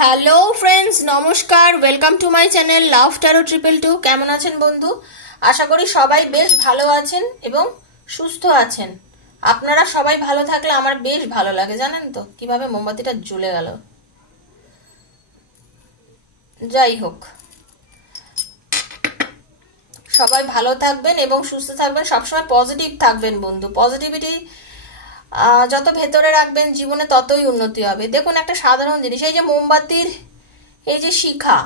Hello friends, নমস্কার। Welcome to my channel love taro 222। কেমন আছেন বন্ধু? আশা করি সবাই বেশ ভালো আছেন এবং সুস্থ আছেন। আপনারা সবাই ভালো থাকলে আমার বেশ ভালো লাগে। জানেন তো কিভাবে মোমবাতিটা জ্বলে গেল। যাই হোক, সবাই ভালো থাকবেন এবং সুস্থ থাকবেন, সবসময় পজিটিভ থাকবেন বন্ধু। পজিটিভিটি যত ভেতরে রাখবেন জীবনে ততই উন্নতি হবে। দেখুন, একটা সাধারণ জিনিস, এই যে মোমবাতির এই যে শিখা,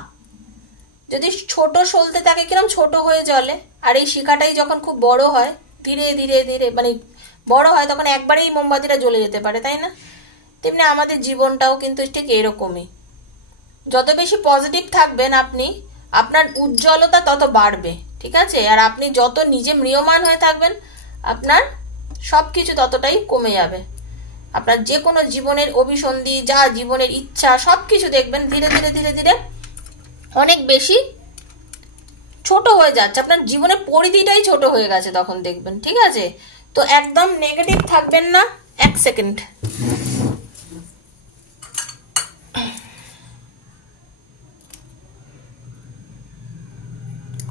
যদি ছোট সলতে থাকে কিরম ছোট হয়ে জ্বলে, আর এই শিখাটাই যখন খুব বড় হয়, ধীরে ধীরে ধীরে মানে বড় হয়, তখন একবারেই মোমবাতিটা জ্বলে যেতে পারে, তাই না? তেমনি আমাদের জীবনটাও কিন্তু ঠিক এরকমই। যত বেশি পজিটিভ থাকবেন আপনি, আপনার উজ্জ্বলতা তত বাড়বে, ঠিক আছে? আর আপনি যত নিজে ম্রিয়মান হয়ে থাকবেন, আপনার সবকিছু ততটাই কমে যাবে। আপনার যে কোনো জীবনের অভিসন্ধি, যা জীবনের ইচ্ছা, সবকিছু দেখবেন ধীরে ধীরে ধীরে ধীরে অনেক বেশি ছোট হয়ে যাচ্ছে। আপনার জীবনের পরিধিটাই ছোট হয়ে গেছে তখন দেখবেন, ঠিক আছে? তো একদম নেগেটিভ থাকবেন না। এক সেকেন্ড,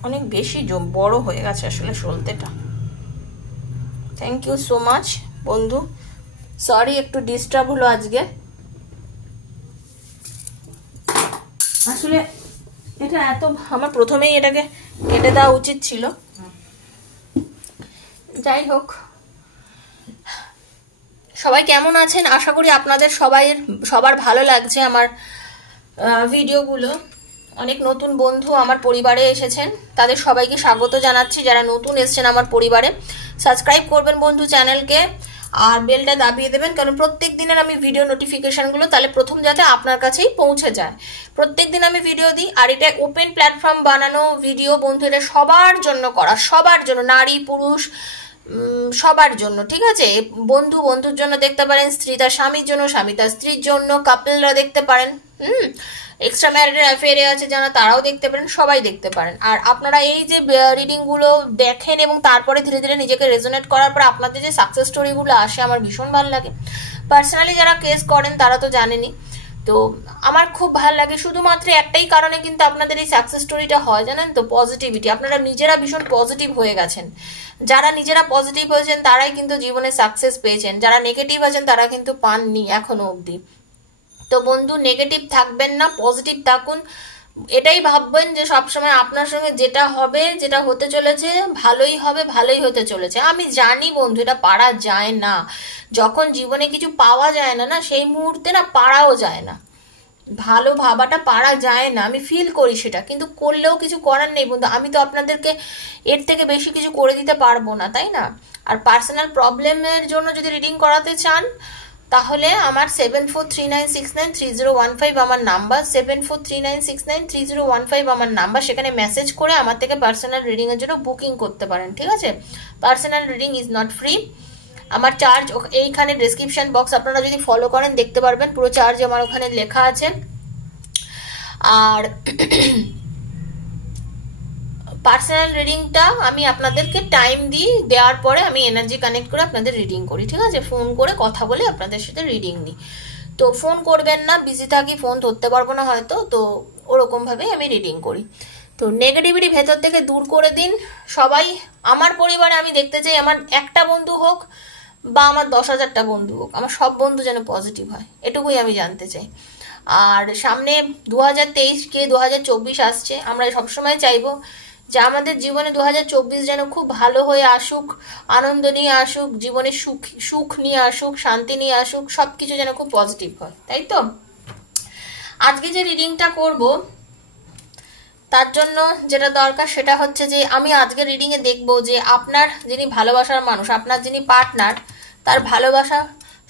অনেক বেশি বড় হয়ে গেছে আসলে সলতেটা। থ্যাংক ইউ সো মাচ বন্ধু, সরি একটু ডিস্টার্ব হলো আজকে। আসলে এটা এত, আমার প্রথমেই এটাকে কেটে দেওয়া উচিত ছিল। যাই হোক, সবাই কেমন আছেন? আশা করি আপনাদের সবার ভালো লাগছে আমার ভিডিওগুলো। অনেক নতুন বন্ধু আমার পরিবারে এসেছেন, তাদের সবাইকে স্বাগত জানাচ্ছি। যারা নতুন এসেছেন আমার পরিবারে, সাবস্ক্রাইব করবেন বন্ধু চ্যানেলকে, আর বেলটা দাবিয়ে দেবেন, কারণ প্রত্যেক দিনের আমি ভিডিও নোটিফিকেশনগুলো তাহলে প্রথম যাতে আপনার কাছেই পৌঁছে যায়। প্রত্যেক দিন আমি ভিডিও দিই, আর এটা ওপেন প্ল্যাটফর্ম বানানো ভিডিও বন্ধু, এটা সবার জন্য করা, সবার জন্য, নারী পুরুষ সবার জন্য, ঠিক আছে? বন্ধুর জন্য দেখতে পারেন, স্ত্রী তার স্বামীর জন্য, স্বামী তার স্ত্রীর জন্য, কাপলরা দেখতে পারেন, এক্সট্রা ম্যারিটাল অ্যাফেয়ারে আছে যারা, তারাও দেখতে পারেন, সবাই দেখতে পারেন। আর আপনারা এই যে রিডিং গুলো দেখেন এবং তারপরে ধীরে ধীরে নিজেকে রেজোনেট করার পর আপনাদের যে সাকসেস স্টোরিগুলো আসে, আমার ভীষণ ভালো লাগে। পার্সোনালি যারা কেস করেন তারা তো জানেনই, তো আমার খুব ভালো লাগে। শুধুমাত্র একটাই কারণে কিন্তু আপনাদের এই সাকসেস স্টোরিটা হয়, জানেন তো, পজিটিভিটি। আপনারা নিজেরা ভীষণ পজিটিভ হয়ে গেছেন। যারা নিজেরা পজিটিভ হয়েছেন তারাই কিন্তু জীবনে সাকসেস পেয়েছেন, যারা নেগেটিভ আছেন তারা কিন্তু পাননি এখনো অবধি। তো বন্ধু, নেগেটিভ থাকবেন না, পজিটিভ থাকুন। এটাই ভাববেন যে সবসময় আপনার সঙ্গে যেটা হবে, যেটা হতে চলেছে, ভালোই হবে, ভালোই হতে চলেছে। আমি জানি বন্ধু, এটা পারা যায় না। যখন জীবনে কিছু পাওয়া যায় না, সেই মুহূর্তে না পারাও যায় না। ভালো ভাবাটা পারা যায় না, আমি ফিল করি সেটা, কিন্তু করলেও কিছু করার নেই বন্ধু। আমি তো আপনাদেরকে এর থেকে বেশি কিছু করে দিতে পারবো না, তাই না? আর পার্সোনাল প্রবলেমের জন্য যদি রিডিং করাতে চান, তাহলে আমার 7439693015 আমার নাম্বার, 7439693015 আমার নাম্বার। সেখানে মেসেজ করে আমার থেকে পার্সোনাল রিডিং এর জন্য বুকিং করতে পারেন, ঠিক আছে? Personal reading is not free. আমার চার্জ এইখানে ডেসক্রিপশন বক্স আপনারা যদি ফলো করেন দেখতে পারবেন, পুরো চার্জ আমার ওখানে লেখা আছে। আর পার্সোনাল রিডিংটা আমি আপনাদেরকে টাইম দিই, দেওয়ার পরে আমি এনার্জি কানেক্ট করে আপনাদের রিডিং করি, ঠিক আছে? ফোন করে কথা বলে আপনাদের সাথে রিডিং নিই। তো ফোন করবেন না, বিজি থাকি, ফোন ধরতে পারবো না হয়তো, তো ওরকম ভাবে আমি রিডিং করি। তো নেগেটিভিটি ভেতর থেকে দূর করে দিন সবাই। আমার পরিবারে আমি দেখতে চাই আমার একটা বন্ধু হোক বা আমার 10,000টা বন্ধু হোক, আমার সব বন্ধু যেন পজিটিভ হয়, এটুকুই আমি জানতে চাই। আর সামনে 2023 কে 2024 আসছে, আমরা সবসময় চাইবো যে আমাদের জীবনে 2024 যেন খুব ভালো হয়ে আসুক, আনন্দ নিয়ে আসুক, জীবনে সুখ নিয়ে আসুক, শান্তি নিয়ে আসুক, সবকিছু যেন খুব পজিটিভ হয়, তাই তো? আজকে যে রিডিংটা করব তার জন্য যেটা দরকার সেটা হচ্ছে যে আমি আজকে রিডিং এ দেখবো যে আপনার যিনি ভালোবাসার মানুষ, আপনার যিনি পার্টনার, তার ভালোবাসা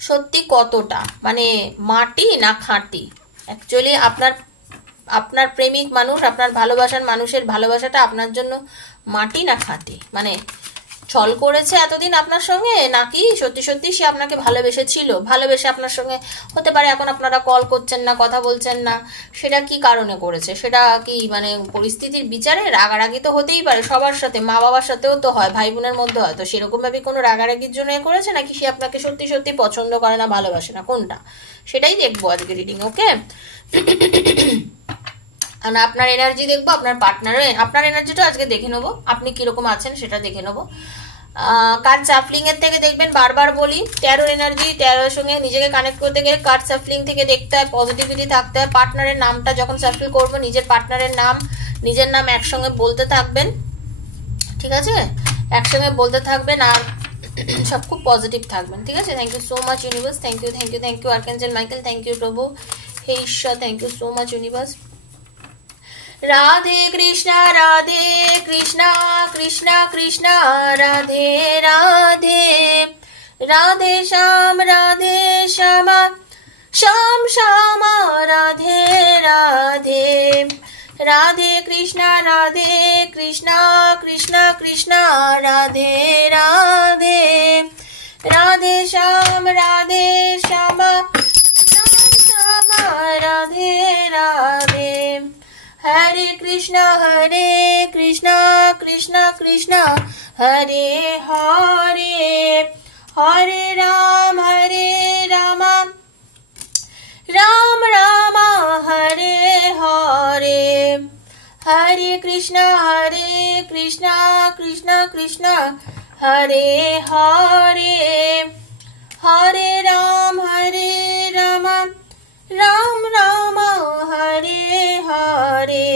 সত্যি কতটা, মানে মাটি না খাঁটি। অ্যাকচুয়ালি আপনার প্রেমিক মানুষ, আপনার ভালোবাসার মানুষের ভালোবাসাটা আপনার জন্য মাটি না খাঁটি, মানে ছল করেছে এতদিন আপনার সঙ্গে, নাকি সত্যি সত্যি সে আপনাকে ভালোবেসেছিল, ভালোবেসে আপনার সঙ্গে হতে পারে এখন আপনারা কল করছেন না, কথা বলছেন না, সেটা কি কারণে করেছে? সেটা কি মানে পরিস্থিতির বিচারে? রাগারাগি তো হতেই পারে সবার সাথে, মা বাবার সাথেও তো হয়, ভাই বোনের মধ্যে হয়, তো সেরকম ভাবে কোনো রাগারাগির জন্য করেছে, নাকি সে আপনাকে সত্যি সত্যি পছন্দ করে না, ভালোবাসে না, কোনটা? সেটাই দেখবো আজকে রিডিং, ওকে? আর আপনার এনার্জি দেখবো, আপনার পার্টনারের, আপনার এনার্জিটা আজকে দেখে নেবো, আপনি কিরকম আছেন সেটা দেখে নেবো। কার্ড সাফলিং এর থেকে দেখবেন, বারবার বলি, ট্যারোর এনার্জি, ট্যারোর সঙ্গে নিজেকে কানেক্ট করতে গেলে কার্ড সাফলিং থেকে দেখতে হয়, পজিটিভিটি থাকতে হয়। পার্টনারের নামটা যখন সাফল করবো, নিজের পার্টনারের নাম, নিজের নাম একসঙ্গে বলতে থাকবেন, ঠিক আছে? একসঙ্গে বলতে থাকবেন, আর সব খুব পজিটিভ থাকবেন, ঠিক আছে? Thank you so much universe, thank you, thank you, thank you archangel Michael, thank you প্রভু হে ঈশ্বর, thank you so much universe. Radhe Krishna Krishna Krishna Radhe Radhe, Radhe Shyam Shyam Shyam Radhe Radhe, Radhe Krishna Krishna Krishna Radhe Radhe, Radhe Shyam Shyam Shyam Radhe Radhe, Hare Krishna Krishna Krishna Hare Hare, Hare Ram Ram Ram Hare Hare, Hare Krishna Krishna Krishna Hare Hare, Hare Ram Ram Ram Hare Hare.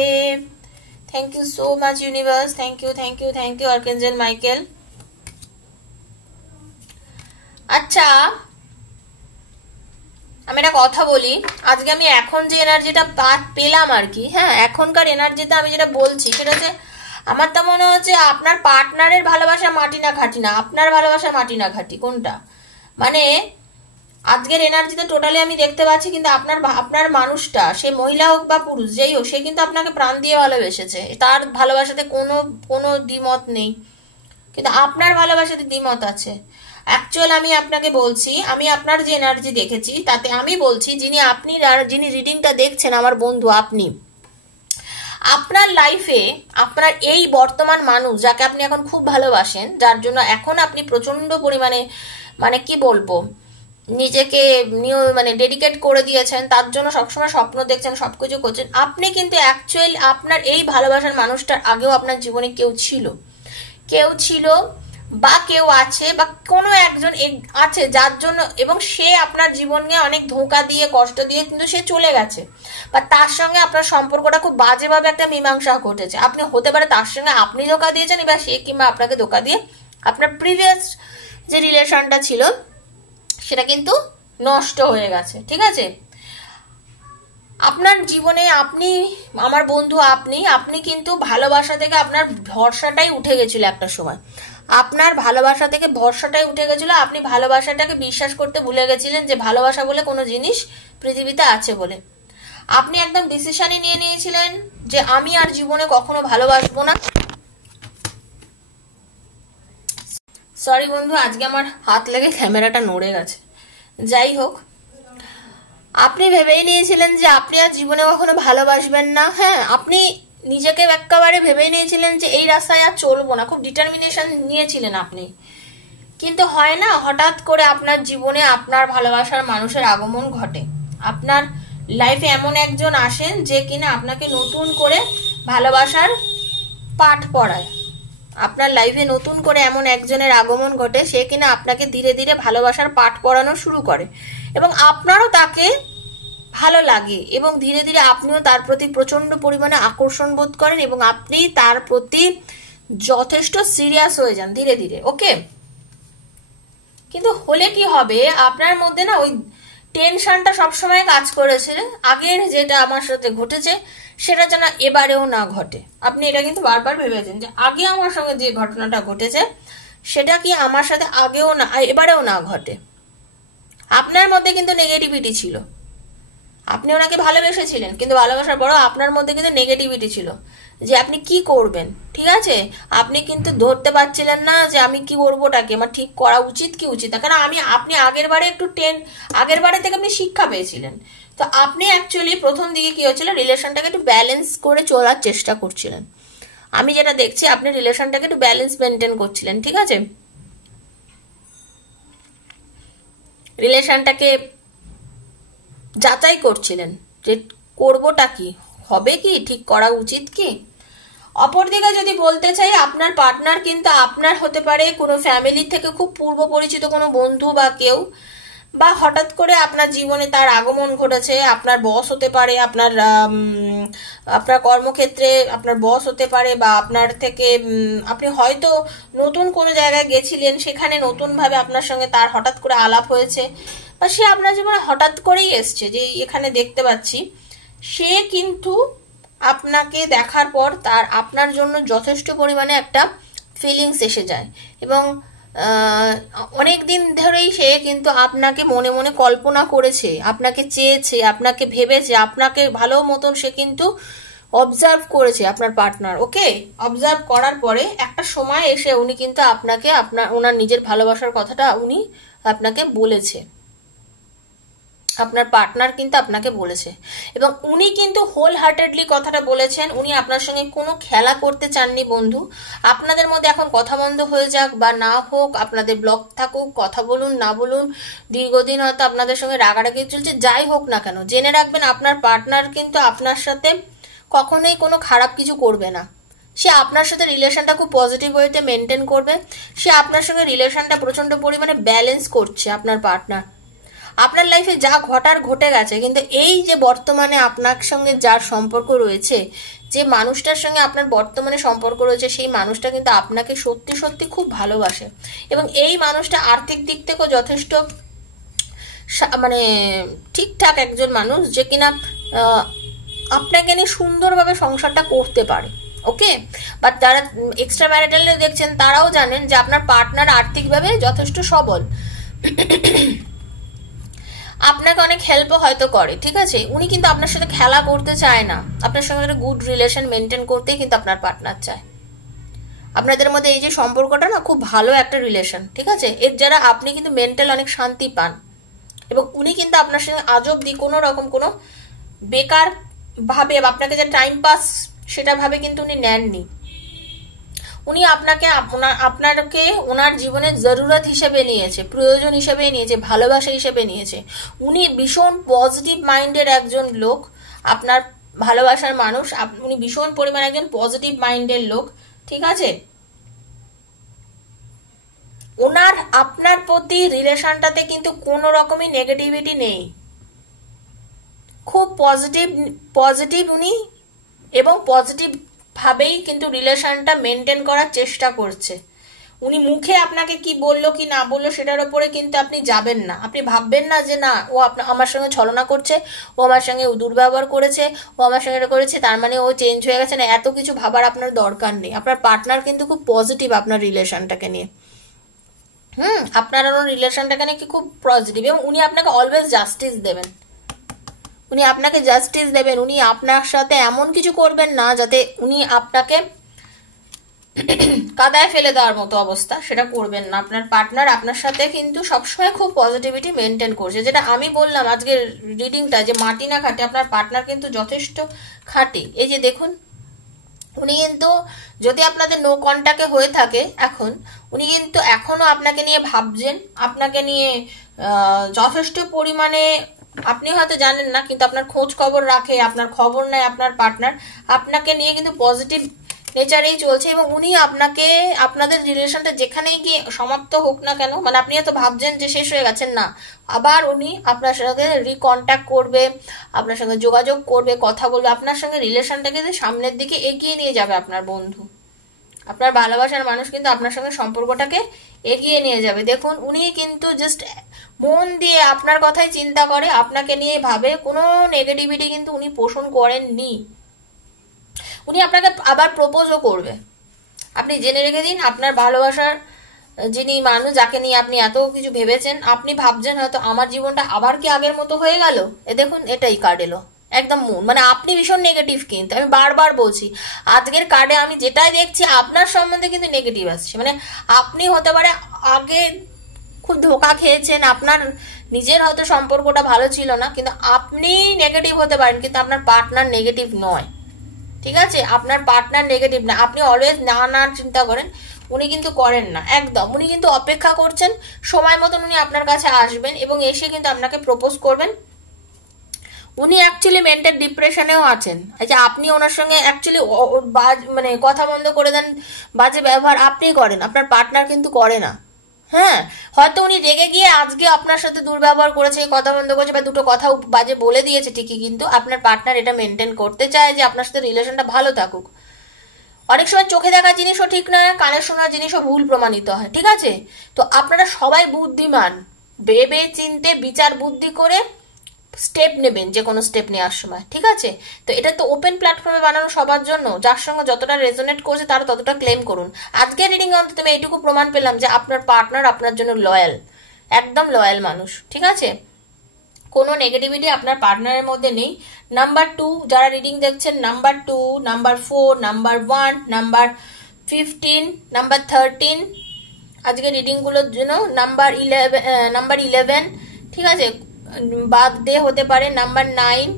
Thank you so much universe, thank you, thank you, thank you archangel Michael. আচ্ছা, আমি একটা কথা বলি, আজকে আমি এখন যে এনার্জিটা পেলাম আর কি, হ্যাঁ, এখনকার এনার্জিতে আমি যেটা বলছি সেটা হচ্ছে, আমার তো মনে হচ্ছে আপনার পার্টনারের ভালোবাসা মাটি না ঘাটি না, আপনার ভালোবাসা মাটি না ঘাটি, কোনটা? মানে আজকের এনার্জিতে টোটালি আমি দেখতে পাচ্ছি, কিন্তু আপনার মানুষটা, সে মহিলা হোক বা পুরুষ যেই হোক, সে কিন্তু আপনাকে প্রাণ দিয়ে ভালোবেসেছে, তার ভালোবাসাতে কোনো দ্বিমত নেই, কিন্তু আপনার ভালোবাসাতে দ্বিমত আছে। অ্যাকচুয়াল আমি আপনাকে বলছি, আমি আপনার যে এনার্জি দেখেছি তাতে আমি বলছি, যিনি রিডিংটা দেখছেন আমার বন্ধু, আপনি আপনার লাইফে আপনার এই বর্তমান মানুষ যাকে আপনি এখন খুব ভালোবাসেন, যার জন্য এখন আপনি প্রচন্ড পরিমাণে মানে কি বলবো নিজেকে মানে ডেডিকেট করে দিয়েছেন, তার জন্য সবসময় স্বপ্ন দেখছেন, সবকিছু করছেন, আপনি কিন্তু অ্যাকচুয়ালি আপনার এই ভালোবাসার মানুষটার আগেও আপনার জীবনে কেউ ছিল বা কেউ আছে, বা কোনো একজন আছে যার জন্য, এবং সে আপনার জীবনে অনেক ধোঁকা দিয়ে কষ্ট দিয়ে কিন্তু সে চলে গেছে, বা তার সঙ্গে আপনার সম্পর্কটা খুব বাজেভাবে একটা মীমাংসা ঘটেছে। আপনি হতে পারে তার সঙ্গে আপনি ধোঁকা দিয়েছেন, এবার সে কিংবা আপনাকে ধোঁকা দিয়ে আপনার প্রিভিয়াস যে রিলেশনটা ছিল সেটা কিন্তু নষ্ট হয়ে গেছে, ঠিক আছে? আপনার জীবনে আপনি, আমার বন্ধু, আপনি কিন্তু ভালোবাসা থেকে আপনার ভরসাটাই উঠে গেছিল একটা সময়, আপনার ভালোবাসা থেকে ভরসাটাই উঠে গেছিল, আপনি ভালোবাসাটাকে বিশ্বাস করতে ভুলে গেছিলেন যে ভালোবাসা বলে কোনো জিনিস পৃথিবীতে আছে বলে। আপনি একদম ডিসিশনই নিয়ে নিয়েছিলেন যে আমি আর জীবনে কখনো ভালোবাসবো না। সরি বন্ধু, আজকে আমার হাত লেগে ক্যামেরাটা নড়ে গেছে। যাই হোক, আপনি ভেবেই নিয়েছিলেন যে আপনি আর জীবনে কখনো ভালোবাসবেন না, হ্যাঁ, আপনি নিজেকে একেবারে ভেবেই নিয়েছিলেন যে এই রাস্তায় আর চলবো না, খুব ডিটারমিনেশন নিয়েছিলেন আপনি, কিন্তু হয় না, হঠাৎ করে আপনার জীবনে আপনার ভালোবাসার মানুষের আগমন ঘটে, আপনার লাইফে এমন একজন আসেন যে কিনা আপনাকে নতুন করে ভালোবাসার পাঠ পড়ায়, আপনার লাইফে নতুন করে এমন একজনের আগমন ঘটে, সে কিনা আপনাকে ধীরে ধীরে ভালোবাসার পাঠ পড়ানো শুরু করে, এবং আপনারও তাকে ভালো লাগে, এবং ধীরে ধীরে আপনিও তার প্রতি প্রচন্ড পরিমাণে আকর্ষণ বোধ করেন, এবং আপনি তার প্রতি যথেষ্ট সিরিয়াস হয়ে যান ধীরে ধীরে, ওকে? কিন্তু হলে কি হবে, আপনার মধ্যে না ওই টেনশনটা সবসময় কাজ করেছে, আগের যেটা আমার সাথে ঘটেছে সেটা যেন এবারেও না ঘটে। আপনি এটা কিন্তু বারবার ভেবেছেন যে আগে আমার সঙ্গে যে ঘটনাটা ঘটেছে সেটা কি আমার সাথে এবারেও না ঘটে। আপনার মধ্যে কিন্তু নেগেটিভিটি ছিল, আপনি ওনাকে ভালোবেসেছিলেন, কিন্তু ভালোবাসার পরও আপনার মধ্যে কিন্তু নেগেটিভিটি ছিল যে আপনি কি করবেন, ঠিক আছে? আপনি কিন্তু ধরতে পারছিলেন না যে আমি কি করবো, ওটাকে আমার ঠিক করা উচিত কি উচিত না, কারণ আপনি আগের বারে আগের বারে থেকে আপনি শিক্ষা পেয়েছিলেন। তো আপনি অ্যাকচুয়ালি প্রথম দিকে কি হচ্ছিল, রিলেশনটাকে একটু ব্যালেন্স করে চলার চেষ্টা করছিলেন। আমি যেটা দেখছি আপনি রিলেশনটাকে একটু ব্যালেন্স মেনটেন করছিলেন, ঠিক আছে? রিলেশনটাকে যাচাই করছিলেন যে করবোটা কি, হবে কি, ঠিক করা উচিত কি। অপরদিকে যদি বলতে চাই, আপনার পার্টনার কিন্তু আপনার হতে পারে কোনো ফ্যামিলি থেকে খুব পূর্ব পরিচিত কোনো বন্ধু বা কেউ, বা হঠাৎ করে আপনার জীবনে তার আগমন ঘটেছে। আপনার বস হতে পারে, আপনার কর্মক্ষেত্রে আপনার বস হতে পারে, বা আপনার থেকে আপনি হয়তো নতুন কোনো জায়গায় গেছিলেন, সেখানে নতুনভাবে আপনার সঙ্গে তার হঠাৎ করে আলাপ হয়েছে, বা সে আপনার জীবনে হঠাৎ করেই এসছে। যে এখানে দেখতে পাচ্ছি সে কিন্তু আপনাকে দেখার পর তার আপনার জন্য যথেষ্ট পরিমাণে একটা ফিলিংস এসে যায়, এবং অনেক দিন ধরেই সে কিন্তু আপনাকে মনে মনে কল্পনা করেছে, আপনাকে চেয়েছে, আপনাকে ভেবেছে, আপনাকে ভালো মতন সে কিন্তু অবজার্ভ করেছে আপনার পার্টনার। ওকে, অবজার্ভ করার পরে একটা সময় এসে উনি কিন্তু আপনাকে ওনার নিজের ভালোবাসার কথাটা উনি আপনাকে বলেছে, আপনার পার্টনার কিন্তু আপনাকে বলেছে, এবং উনি কিন্তু হোল হার্টেডলি কথাটা বলেছেন। উনি আপনার সঙ্গে কোনো খেলা করতে চাননি বন্ধু। আপনাদের মধ্যে এখন কথা বন্ধ হয়ে যাক বা না হোক, আপনাদের ব্লক থাকুক, কথা বলুন না বলুন, দীর্ঘদিন হয়তো আপনাদের সঙ্গে রাগারাগি চলছে, যাই হোক না কেন, জেনে রাখবেন আপনার পার্টনার কিন্তু আপনার সাথে কখনোই কোনো খারাপ কিছু করবে না। সে আপনার সাথে রিলেশনটা খুব পজিটিভ ওয়েতে মেনটেন করবে। সে আপনার সঙ্গে রিলেশনটা প্রচন্ড পরিমাণে ব্যালেন্স করছে আপনার পার্টনার। আপনার লাইফে যা ঘটার ঘটে গেছে, কিন্তু এই যে বর্তমানে আপনার সঙ্গে যার সম্পর্ক রয়েছে, যে মানুষটার সঙ্গে আপনার বর্তমানে সম্পর্ক রয়েছে, সেই মানুষটা কিন্তু আপনাকে সত্যি সত্যি খুব ভালোবাসে, এবং এই মানুষটা আর্থিক দিক থেকেও যথেষ্ট মানে ঠিকঠাক একজন মানুষ, যে কিনা আপনাকে নিয়ে সুন্দরভাবে সংসারটা করতে পারে। ওকে, বাট যারা এক্সট্রা ম্যারিটাল দেখছেন তারাও জানেন যে আপনার পার্টনার আর্থিকভাবে যথেষ্ট সবল, আপনাকে অনেক হেল্পও হয়তো করে, ঠিক আছে? উনি কিন্তু আপনার সাথে খেলা করতে চায় না, আপনার সঙ্গে একটা গুড রিলেশন মেনটেন করতেই কিন্তু আপনার পার্টনার চায়। আপনাদের মধ্যে এই যে সম্পর্কটা না, খুব ভালো একটা রিলেশন, ঠিক আছে? এর যারা আপনি কিন্তু মেন্টাল অনেক শান্তি পান, এবং উনি কিন্তু আপনার সঙ্গে আজ অব্দি কোনো রকম কোনো বেকার ভাবে আপনাকে যে টাইম পাস সেটা ভাবে কিন্তু উনি নেননি। উনি আপনাকে ওনার জীবনে জরুরত হিসেবে নিয়েছে, প্রয়োজন হিসেবে নিয়েছে, ভালোবাসা হিসেবে নিয়েছে। উনি ভীষণ পজিটিভ মাইন্ডের একজন লোক, আপনার ভালোবাসার মানুষ। উনি ভীষণ পরিমাণে একজন পজিটিভ মাইন্ডের লোক, ঠিক আছে? ওনার আপনার প্রতি রিলেশনটাতে কিন্তু কোনো রকমই নেগেটিভিটি নেই, খুব পজিটিভ উনি, এবং পজিটিভ ভাবেই কিন্তু রিলেশনটা মেনটেন করার চেষ্টা করছে। উনি মুখে আপনাকে কি বললো কি না বললো সেটার উপরে কিন্তু আপনি যাবেন না। আপনি ভাববেন না যে না, ও আমার সঙ্গে ছলনা করছে, ও আমার সঙ্গে দুর্ব্যবহার করেছে, ও আমার সঙ্গে এটা করেছে, তার মানে ও চেঞ্জ হয়ে গেছে। না, এত কিছু ভাবার আপনার দরকার নেই। আপনার পার্টনার কিন্তু খুব পজিটিভ আপনার রিলেশনটাকে নিয়ে। আপনার রিলেশনটাকে নিয়ে খুব পজিটিভ, এবং উনি আপনাকে অলওয়েজ জাস্টিস দেবেন। উনি আপনাকে জাস্টিস দেবেন। উনি আপনার সাথে এমন কিছু করবেন না যাতে উনি আপনাকে কাদায় ফেলে দেওয়ার মতো অবস্থা, সেটা করবেন না। আপনার পার্টনার আপনার সাথে কিন্তু সবসময় খুব পজিটিভিটি মেনটেন করছে। যেটা আমি বললাম আজকের রিডিংটা, যে মাটি না খাটে, আপনার পার্টনার কিন্তু যথেষ্ট খাটে। এই যে দেখুন, উনি কিন্তু যদি আপনাদের নো কন্ট্যাক্টে হয়ে থাকে এখন, উনি কিন্তু এখনো আপনাকে নিয়ে ভাবছেন, আপনাকে নিয়ে যথেষ্ট পরিমাণে, আপনি হয়তো জানেন না কিন্তু আপনার খোঁজ খবর রাখে, আপনার খবর নেয় আপনার পার্টনার, আপনাকে নিয়ে কিন্তু পজিটিভ নেচারেই চলছে। এবং উনি আপনাদের রিলেশনটা যেখানেই গিয়ে সমাপ্ত হোক না কেন, মানে আপনি হয়তো ভাবছেন যে শেষ হয়ে গেছেন, না, আবার উনি আপনার সাথে রিকন্ট্যাক্ট করবে, আপনার সঙ্গে যোগাযোগ করবে, কথা বলবে, আপনার সঙ্গে রিলেশনটাকে সামনের দিকে এগিয়ে নিয়ে যাবে। আপনার বন্ধু, আপনার ভালোবাসার মানুষ কিন্তু আপনার সঙ্গে সম্পর্কটাকে এগিয়ে নিয়ে যাবে। দেখুন, উনি কিন্তু জাস্ট মন দিয়ে আপনার কথাই চিন্তা করে, আপনাকে নিয়ে ভাবে, কোনো নেগেটিভিটি কিন্তু উনি পোষণ করেননি। উনি আপনাকে আবার প্রপোজও করবে। আপনি জেনে রেখে দিন, আপনার ভালোবাসার যিনি মানুষ, যাকে নিয়ে আপনি এত কিছু ভেবেছেন, আপনি ভাবছেন হয়তো আমার জীবনটা আবার কি আগের মতো হয়ে গেল। দেখুন এটাই কার্ড এলো, একদম মুন, মানে আপনি ভীষণ নেগেটিভ। কিন্তু আমি বারবার বলছি, আজকের কার্ডে আমি যেটাই দেখছি আপনার সম্বন্ধে কিন্তু নেগেটিভ আসছে। মানে আপনি হতে পারে আগে খুব ধোকা খেয়েছেন, আপনার নিজের হয়তো সম্পর্কটা ভালো ছিল না, কিন্তু আপনি নেগেটিভ হতে পারেন, কিন্তু আপনার পার্টনার নেগেটিভ নয়। ঠিক আছে, আপনার পার্টনার নেগেটিভ না। আপনি অলওয়েজ না না চিন্তা করেন, উনি কিন্তু করেন না একদম। উনি কিন্তু অপেক্ষা করছেন, সময় মতন উনি আপনার কাছে আসবেন এবং এসে কিন্তু আপনাকে প্রপোজ করবেন। উনি অ্যাকচুয়ালি মেন্টাল ডিপ্রেশনেও আছেন। আচ্ছা, আপনি ওনার সঙ্গে অ্যাকচুয়ালি মানে কথা বন্ধ করে দেন, বাজে ব্যবহার আপনি করেন, আপনার পার্টনার কিন্তু করে না। হ্যাঁ, হয়তো উনি রেগে গিয়ে আজকে আপনার সাথে দুর্ব্যবহার করেছে, কথা বন্ধ করেছে বা দুটো কথা বাজে বলে দিয়েছে ঠিকই, কিন্তু আপনার পার্টনার এটা মেনটেন করতে চায় যে আপনার সাথে রিলেশনটা ভালো থাকুক। অনেক সময় চোখে দেখা জিনিসও ঠিক নয়, কানে শোনা জিনিসও ভুল প্রমাণিত হয়। ঠিক আছে, তো আপনারা সবাই বুদ্ধিমান, ভেবে চিনতে বিচার বুদ্ধি করে স্টেপ নেবেন, যে কোনো স্টেপ নেওয়ার সময়। ঠিক আছে, তো এটা তো ওপেন প্ল্যাটফর্মে বানানো সবার জন্য, যার সঙ্গে যতটা রেজোনেট করছে তারা ততটা ক্লেম করুন। আজকের রিডিং অন্তত আমি এইটুকু প্রমাণ পেলাম যে আপনার পার্টনার আপনার জন্য লয়াল, একদম লয়াল মানুষ। ঠিক আছে, কোনো নেগেটিভিটি আপনার পার্টনারের মধ্যে নেই। নাম্বার 2 যারা রিডিং দেখছেন, number 2, number 4, number 1, number 15, number 13, আজকে রিডিংগুলোর জন্য নাম্বার 11, ঠিক আছে, বার্থডে হতে পারে নাম্বার 9,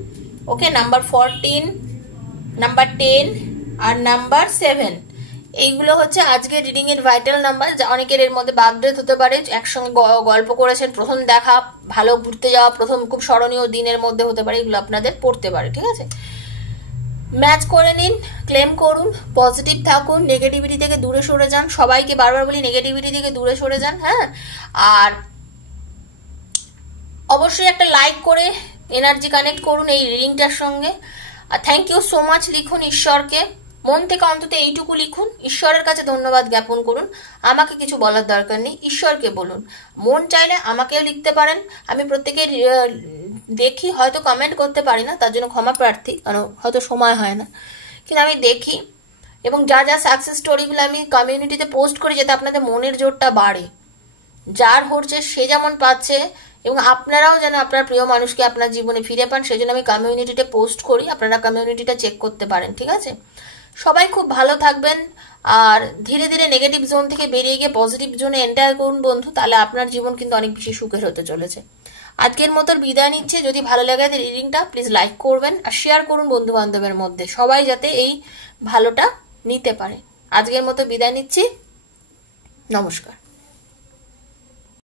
ওকে, নাম্বার 14, নাম্বার 10 আর নাম্বার 7, এইগুলো হচ্ছে আজকে রিডিং এর ভাইটাল নাম্বার। অনেকের এর মধ্যে বার্থডে হতে পারে, একসঙ্গে গল্প করেছেন, প্রথম দেখা, ভালো ঘুরতে যাওয়া, প্রথম খুব স্মরণীয় দিনের মধ্যে হতে পারে, এগুলো আপনাদের পড়তে পারে। ঠিক আছে, ম্যাচ করে নিন, ক্লেম করুন, পজিটিভ থাকুন, নেগেটিভিটি থেকে দূরে সরে যান। সবাইকে বারবার বলি নেগেটিভিটি থেকে দূরে সরে যান। হ্যাঁ, আর অবশ্যই একটা লাইক করে এনার্জি কানেক্ট করুন এই রিডিংটার সঙ্গে। আর থ্যাংক ইউ সো মাচ লিখুন ঈশ্বরকে, মন থেকে অন্তত এইটুকু লিখুন, ঈশ্বরের কাছে ধন্যবাদ জ্ঞাপন করুন। আমাকে কিছু বলার দরকার নেই, ঈশ্বরকে বলুন। মন চাইলে আমাকেও লিখতে পারেন, আমি প্রত্যেকের দেখি, হয়তো কমেন্ট করতে পারি না, তার জন্য ক্ষমা প্রার্থী, কারণ হয়তো সময় হয় না, কিন্তু আমি দেখি। এবং যা যা সাকসেস স্টোরিগুলো আমি কমিউনিটিতে পোস্ট করি, যাতে আপনাদের মনের জোরটা বাড়ে। যার হচ্ছে সে যেমন পাচ্ছে, এবং আপনারাও যেন আপনার প্রিয় মানুষকে আপনার জীবনে ফিরে পান, সেই জন্য আমি কমিউনিটিতে পোস্ট করি, আপনারা কমিউনিটিটা চেক করতে পারেন। ঠিক আছে, সবাই খুব ভালো থাকবেন, আর ধীরে ধীরে নেগেটিভ জোন থেকে বেরিয়ে গিয়ে পজিটিভ জোনে এন্টার করুন বন্ধু, তাহলে আপনার জীবন কিন্তু অনেক বেশি সুখের হতে চলেছে। আজকের মতো বিদায় নিচ্ছে। যদি ভালো লাগে রিডিংটা প্লিজ লাইক করবেন আর শেয়ার করুন বন্ধু বান্ধবের মধ্যে, সবাই যাতে এই ভালোটা নিতে পারে। আজকের মতো বিদায় নিচ্ছি, নমস্কার।